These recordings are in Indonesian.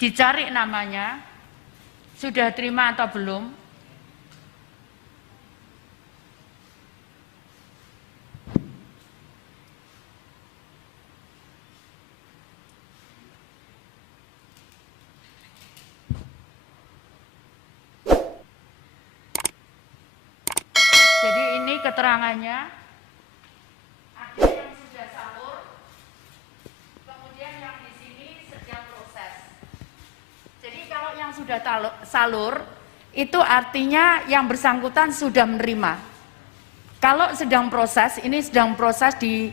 dicari namanya, sudah terima atau belum. Jadi ini keterangannya, ada yang sudah salur, kemudian yang di sini sedang proses. Jadi kalau yang sudah salur, itu artinya yang bersangkutan sudah menerima. Kalau sedang proses, ini sedang proses di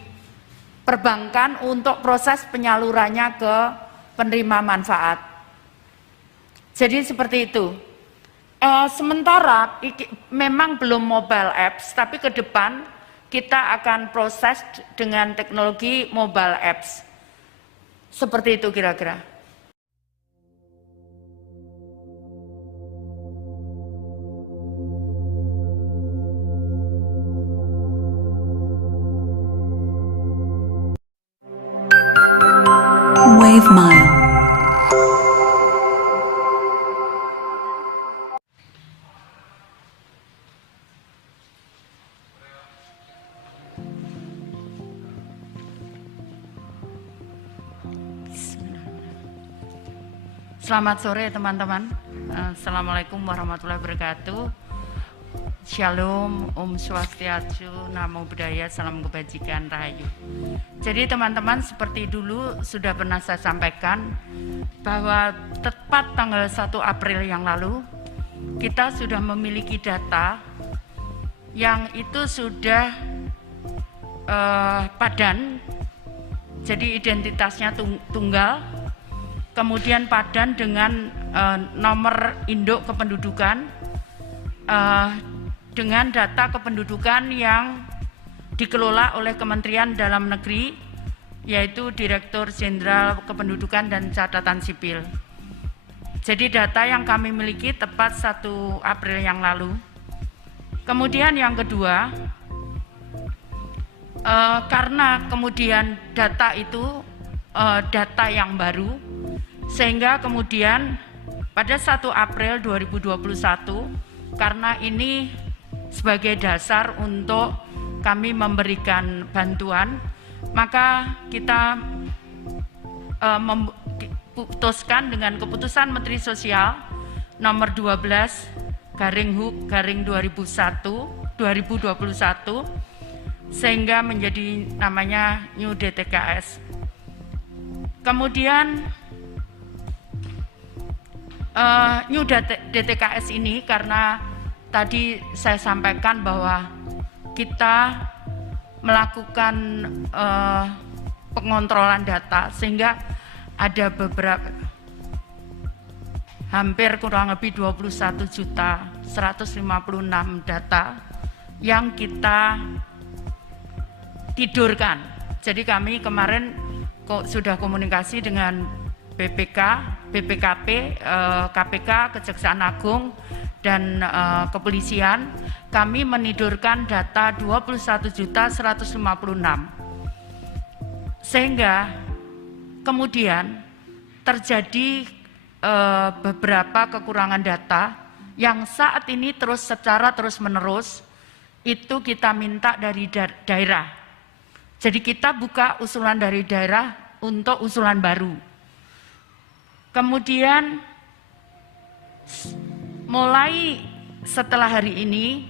perbankan untuk proses penyalurannya ke penerima manfaat. Jadi seperti itu. Sementara memang belum mobile apps, tapi ke depan kita akan proses dengan teknologi mobile apps. Seperti itu kira-kira. WaveMile. Selamat sore teman-teman. Assalamualaikum warahmatullahi wabarakatuh. Shalom, Om Swastiastu, Namo Buddhaya, Salam Kebajikan, Rahayu. Jadi teman-teman, seperti dulu sudah pernah saya sampaikan bahwa tepat tanggal 1 April yang lalu kita sudah memiliki data yang itu sudah padan, jadi identitasnya tunggal, kemudian padan dengan nomor induk kependudukan, dengan data kependudukan yang dikelola oleh Kementerian Dalam Negeri, yaitu Direktur Jenderal Kependudukan dan Catatan Sipil. Jadi data yang kami miliki tepat 1 April yang lalu. Kemudian yang kedua, karena kemudian data itu data yang baru, sehingga kemudian pada 1 April 2021, karena ini sebagai dasar untuk kami memberikan bantuan, maka kita memutuskan dengan keputusan Menteri Sosial nomor 12/HUK/2021 sehingga menjadi namanya New DTKS. Kemudian New DTKS ini, karena tadi saya sampaikan bahwa kita melakukan pengontrolan data, sehingga ada beberapa hampir kurang lebih 21.156 data yang kita tidurkan. Jadi kami kemarin sudah komunikasi dengan BPK, BPKP, KPK, Kejaksaan Agung, dan kepolisian. Kami menidurkan data 21.156. Sehingga kemudian terjadi beberapa kekurangan data yang saat ini secara terus-menerus itu kita minta dari daerah. Jadi kita buka usulan dari daerah untuk usulan baru. Kemudian mulai setelah hari ini,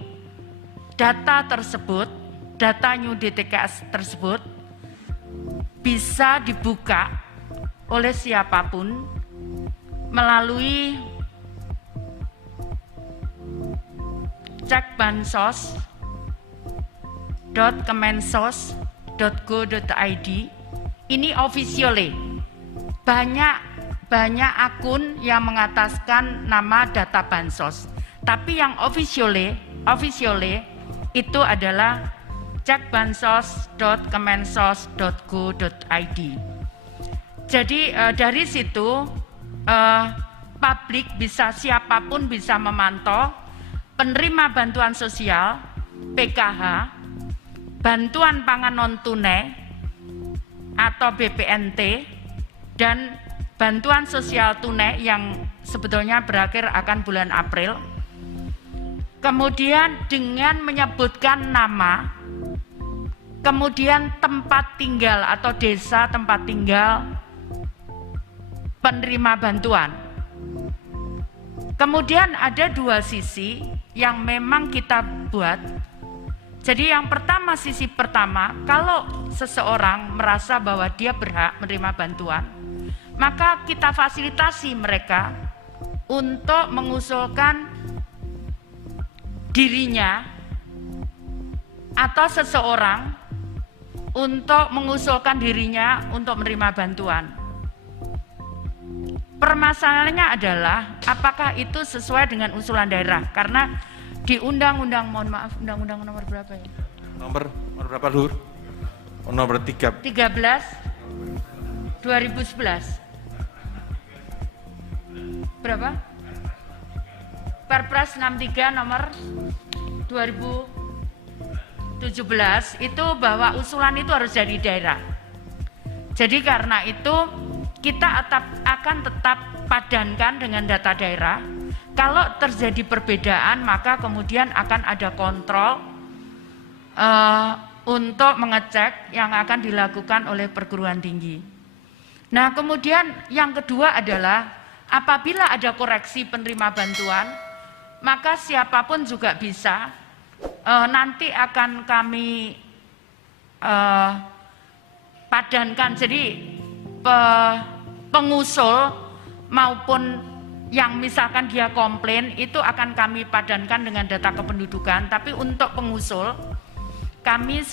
data tersebut, data New DTKS tersebut bisa dibuka oleh siapapun melalui cekbansos.kemensos.go.id. Ini officially. Banyak akun yang mengataskan nama data bansos, tapi yang officially itu adalah cekbansos.kemensos.go.id. Jadi dari situ publik bisa, siapapun bisa memantau penerima bantuan sosial, PKH, bantuan pangan non tunai atau BPNT, dan bantuan sosial tunai yang sebetulnya berakhir akan bulan April. Kemudian dengan menyebutkan nama, kemudian tempat tinggal atau desa tempat tinggal penerima bantuan. Kemudian ada dua sisi yang memang kita buat. Jadi yang pertama, sisi pertama, kalau seseorang merasa bahwa dia berhak menerima bantuan, maka kita fasilitasi mereka untuk mengusulkan dirinya atau seseorang untuk mengusulkan dirinya untuk menerima bantuan. Permasalahannya adalah apakah itu sesuai dengan usulan daerah, karena di undang-undang, mohon maaf, undang-undang nomor berapa ya? Nomor berapa Lur? Nomor 13 2011. Berapa? Perpres 63 nomor 2017 itu bahwa usulan itu harus dari daerah. Jadi karena itu kita akan tetap padankan dengan data daerah. Kalau terjadi perbedaan maka kemudian akan ada kontrol untuk mengecek yang akan dilakukan oleh perguruan tinggi. Nah kemudian yang kedua adalah apabila ada koreksi penerima bantuan, maka siapapun juga bisa, nanti akan kami padankan. Jadi pengusul maupun yang misalkan dia komplain itu akan kami padankan dengan data kependudukan. Tapi untuk pengusul kami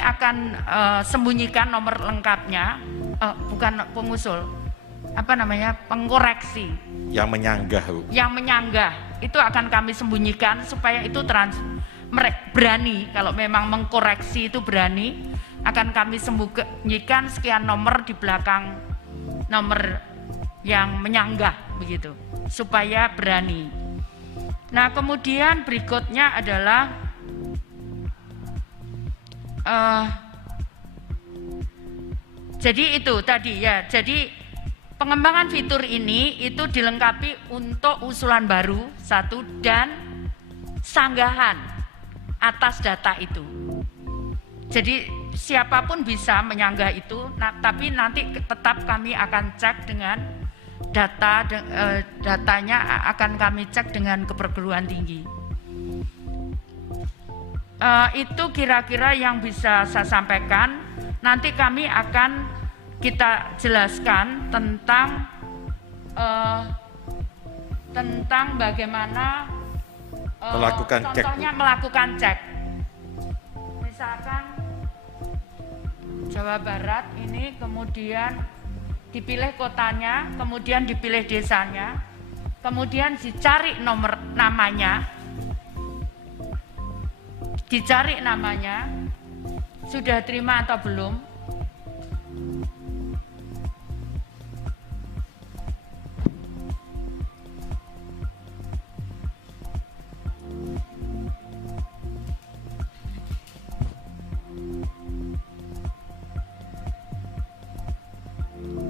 akan sembunyikan nomor lengkapnya, bukan pengusul, pengkoreksi. Yang menyanggah, Bu. Yang menyanggah itu akan kami sembunyikan supaya itu berani, kalau memang mengkoreksi itu berani, akan kami sembunyikan sekian nomor di belakang nomor yang menyanggah begitu, supaya berani. Nah kemudian berikutnya adalah jadi itu tadi ya, jadi pengembangan fitur ini itu dilengkapi untuk usulan baru satu dan sanggahan atas data itu. Jadi siapapun bisa menyanggah itu, tapi nanti tetap kami akan cek dengan datanya akan kami cek dengan keperguruan tinggi. Itu kira-kira yang bisa saya sampaikan. Nanti kami akan kita jelaskan tentang bagaimana melakukan contohnya cek. Melakukan cek. Misalkan Jawa Barat ini kemudian dipilih kotanya, kemudian dipilih desanya, kemudian dicari nomor namanya, sudah terima atau belum.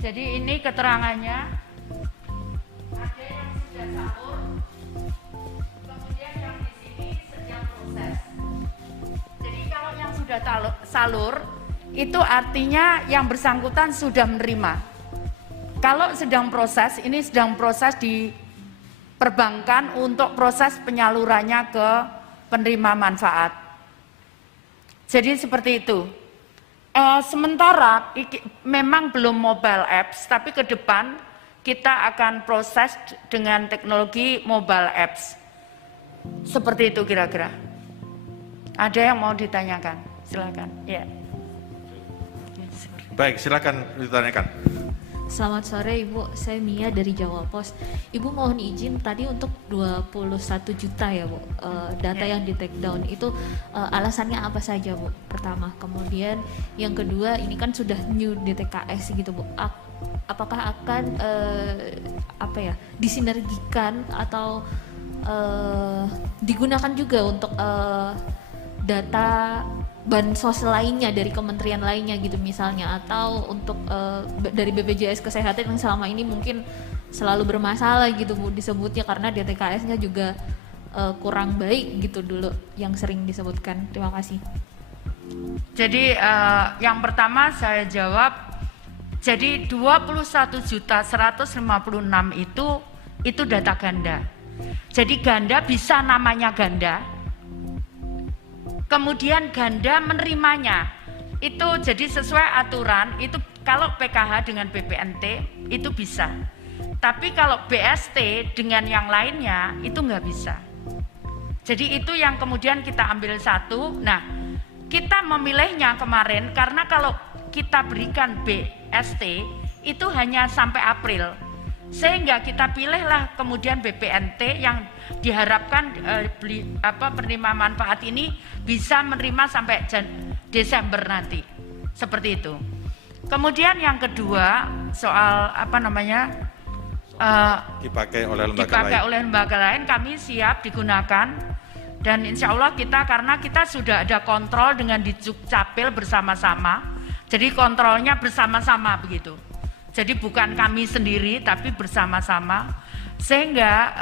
Jadi ini keterangannya, ada yang sudah salur, kemudian yang di sini sedang proses. Jadi kalau yang sudah salur, itu artinya yang bersangkutan sudah menerima. Kalau sedang proses, ini sedang proses di perbankan untuk proses penyalurannya ke penerima manfaat. Jadi seperti itu. Sementara memang belum mobile apps, tapi ke depan kita akan proses dengan teknologi mobile apps. Seperti itu kira-kira. Ada yang mau ditanyakan? Silakan. Ya. Baik, silakan ditanyakan. Selamat sore Ibu, saya Mia dari Jawa Pos. Ibu mohon izin tadi untuk 21 juta ya Bu, data yang di take down itu alasannya apa saja Bu? Pertama, kemudian yang kedua ini kan sudah new DTKS gitu Bu, apakah akan disinergikan atau digunakan juga untuk data bansos lainnya dari kementerian lainnya gitu misalnya, atau untuk dari BPJS Kesehatan yang selama ini mungkin selalu bermasalah gitu Bu disebutnya karena DTKS-nya juga kurang baik gitu dulu yang sering disebutkan. Terima kasih. Jadi yang pertama saya jawab, jadi 21.156 itu data ganda. Jadi ganda bisa namanya ganda, kemudian ganda menerimanya itu jadi sesuai aturan itu kalau PKH dengan BPNT itu bisa, tapi kalau BST dengan yang lainnya itu nggak bisa. Jadi itu yang kemudian kita ambil satu. Nah, kita memilihnya kemarin karena kalau kita berikan BST itu hanya sampai April, sehingga kita pilihlah kemudian BPNT yang diharapkan penerima manfaat ini bisa menerima sampai Desember nanti, seperti itu. Kemudian yang kedua soal dipakai oleh lembaga lain, kami siap digunakan dan insya Allah kita karena kita sudah ada kontrol dengan di Dukcapil bersama-sama, jadi kontrolnya bersama-sama begitu. Jadi bukan kami sendiri tapi bersama-sama, sehingga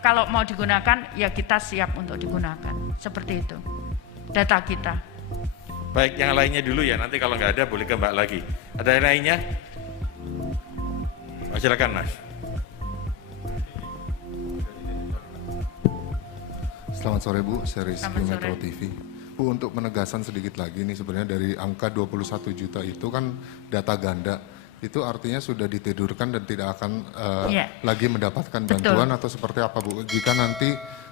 kalau mau digunakan ya kita siap untuk digunakan, seperti itu data kita. Baik, yang lainnya dulu ya, nanti kalau nggak ada boleh ke Mbak lagi. Ada yang lainnya? Silakan Mas. Selamat sore Bu, saya Rizky Selamat Metro sore. TV. Bu, untuk penegasan sedikit lagi nih, sebenarnya dari angka 21 juta itu kan data ganda, itu artinya sudah ditidurkan dan tidak akan lagi mendapatkan bantuan. Betul. Atau seperti apa Bu? Jika nanti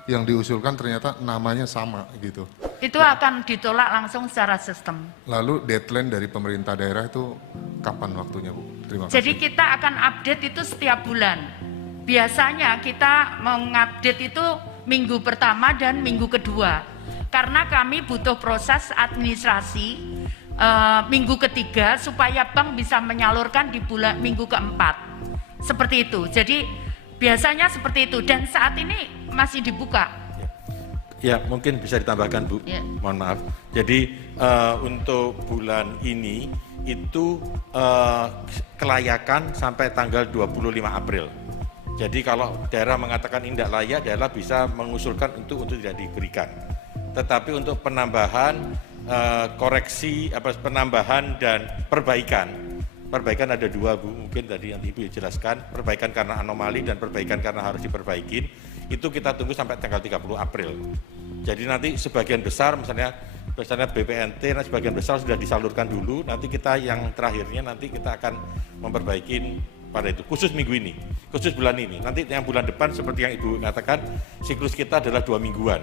yang diusulkan ternyata namanya sama gitu. Itu akan ditolak langsung secara sistem. Lalu deadline dari pemerintah daerah itu kapan waktunya Bu? Terima kasih. Jadi kita akan update itu setiap bulan. Biasanya kita mengupdate itu minggu pertama dan minggu kedua. Karena kami butuh proses administrasi minggu ketiga supaya bank bisa menyalurkan di minggu keempat. Seperti itu. Jadi biasanya seperti itu dan saat ini masih dibuka. Ya, mungkin bisa ditambahkan Bu. Ya. Mohon maaf. Jadi untuk bulan ini itu kelayakan sampai tanggal 25 April. Jadi kalau daerah mengatakan ini tidak layak, daerah bisa mengusulkan untuk tidak diberikan. Tetapi untuk penambahan, koreksi, penambahan dan perbaikan ada dua Bu, mungkin tadi yang Ibu jelaskan, perbaikan karena anomali dan perbaikan karena harus diperbaikin, itu kita tunggu sampai tanggal 30 April. Jadi nanti sebagian besar, misalnya BPNT, sebagian besar sudah disalurkan dulu, nanti kita yang terakhirnya nanti kita akan memperbaikin pada itu, khusus minggu ini, khusus bulan ini. Nanti yang bulan depan seperti yang Ibu katakan, siklus kita adalah 2 mingguan.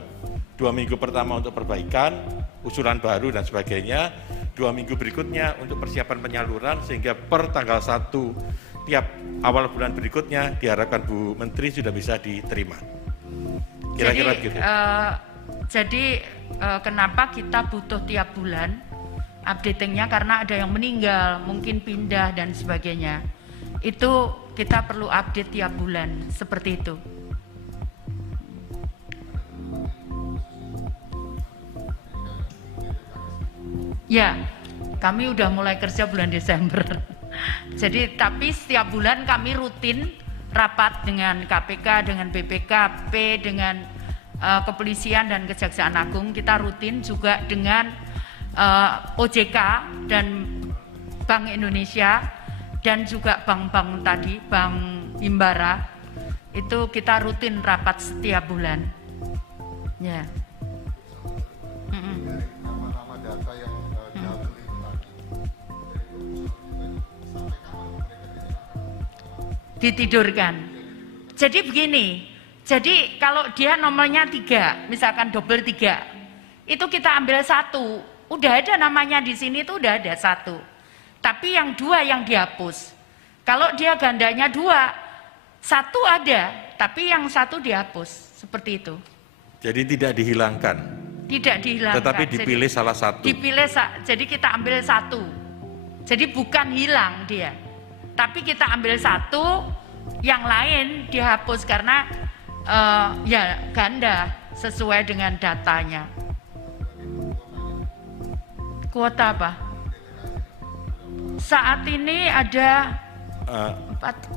2 minggu pertama untuk perbaikan, usulan baru dan sebagainya. 2 minggu berikutnya untuk persiapan penyaluran, sehingga per tanggal 1 tiap awal bulan berikutnya diharapkan Bu Menteri sudah bisa diterima. Kira-kira gitu. Jadi kenapa kita butuh tiap bulan updatingnya, karena ada yang meninggal, mungkin pindah dan sebagainya. Itu kita perlu update tiap bulan, seperti itu. Ya, kami udah mulai kerja bulan Desember. Jadi tapi setiap bulan kami rutin rapat dengan KPK, dengan BPKP, dengan Kepolisian dan Kejaksaan Agung. Kita rutin juga dengan OJK dan Bank Indonesia dan juga bank-bank tadi, Bank Himbara. Itu kita rutin rapat setiap bulan. Ya. Nama-nama data yang diambil itu tadi, ditidurkan. Jadi begini, jadi kalau dia nomornya 3, misalkan double 3, itu kita ambil 1, udah ada namanya di sini itu udah ada 1. Tapi yang 2 yang dihapus. Kalau dia gandanya 2, 1 ada, tapi yang 1 dihapus, seperti itu. Jadi tidak dihilangkan. Tidak dihilangkan. Tetapi dipilih salah satu. Dipilih, jadi kita ambil 1. Jadi bukan hilang dia. Tapi kita ambil 1, yang lain dihapus karena ya ganda sesuai dengan datanya. Kuota apa? Saat ini ada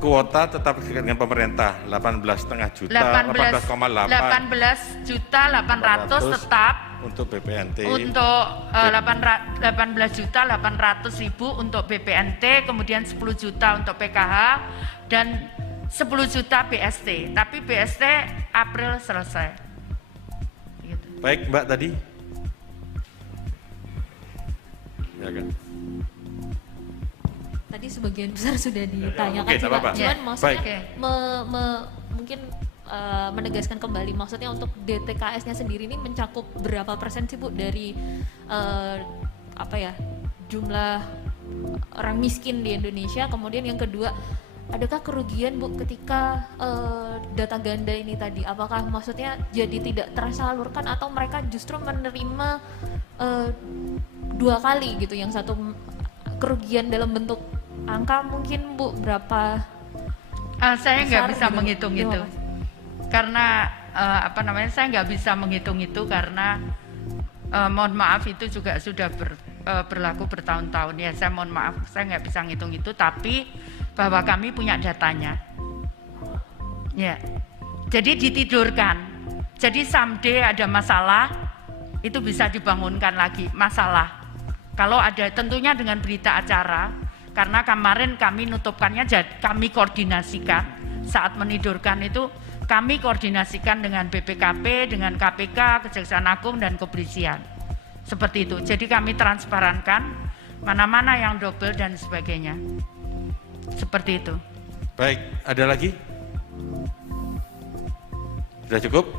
kuota tetap dengan pemerintah 18,5 juta, 18 juta 800 tetap untuk BPNT, untuk 18 juta 800 ribu untuk BPNT, kemudian 10 juta untuk PKH dan 10 juta BST, tapi BST April selesai. Gitu. Baik Mbak tadi. Ya kan. Tadi sebagian besar sudah ditanyakan sih Pak. Cuman maksudnya mungkin menegaskan kembali, maksudnya untuk DTKS-nya sendiri ini mencakup berapa persen sih Bu dari jumlah orang miskin di Indonesia. Kemudian yang kedua, adakah kerugian Bu ketika data ganda ini tadi? Apakah maksudnya jadi tidak tersalurkan atau mereka justru menerima 2 kali gitu, yang satu kerugian dalam bentuk angka mungkin Bu berapa? Saya nggak bisa gitu, menghitung itu, karena saya nggak bisa menghitung itu karena mohon maaf itu juga sudah berlaku bertahun-tahun ya. Saya mohon maaf, saya nggak bisa ngitung itu, tapi bahwa kami punya datanya. Ya, jadi ditidurkan. Jadi someday ada masalah, itu bisa dibangunkan lagi masalah. Kalau ada, tentunya dengan berita acara, karena kemarin kami nutupkannya, kami koordinasikan saat menidurkan itu, kami koordinasikan dengan BPKP, dengan KPK, Kejaksaan Agung dan Kepolisian, seperti itu. Jadi kami transparankan mana-mana yang double dan sebagainya, seperti itu. Baik, ada lagi? Sudah cukup?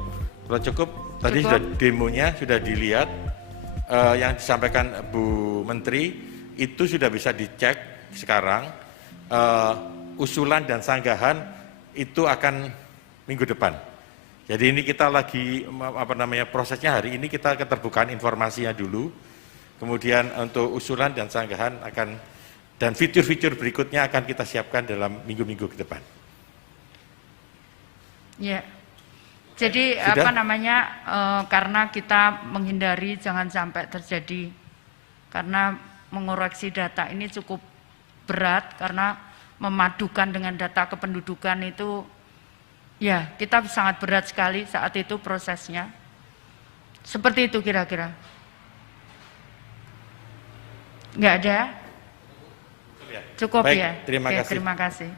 Sudah cukup? Tadi Cukup. sudah demonya sudah dilihat. Yang disampaikan Bu Menteri itu sudah bisa dicek sekarang. Usulan dan sanggahan itu akan minggu depan. Jadi ini kita lagi prosesnya hari ini kita keterbukaan informasinya dulu. Kemudian untuk usulan dan sanggahan dan fitur-fitur berikutnya akan kita siapkan dalam minggu-minggu ke depan. Ya. Jadi Sudah? karena kita menghindari jangan sampai terjadi, karena mengoreksi data ini cukup berat karena memadukan dengan data kependudukan itu ya kita sangat berat sekali saat itu prosesnya. Seperti itu kira-kira. Nggak ada? Cukup Baik, ya? terima Oke, kasih. Terima kasih.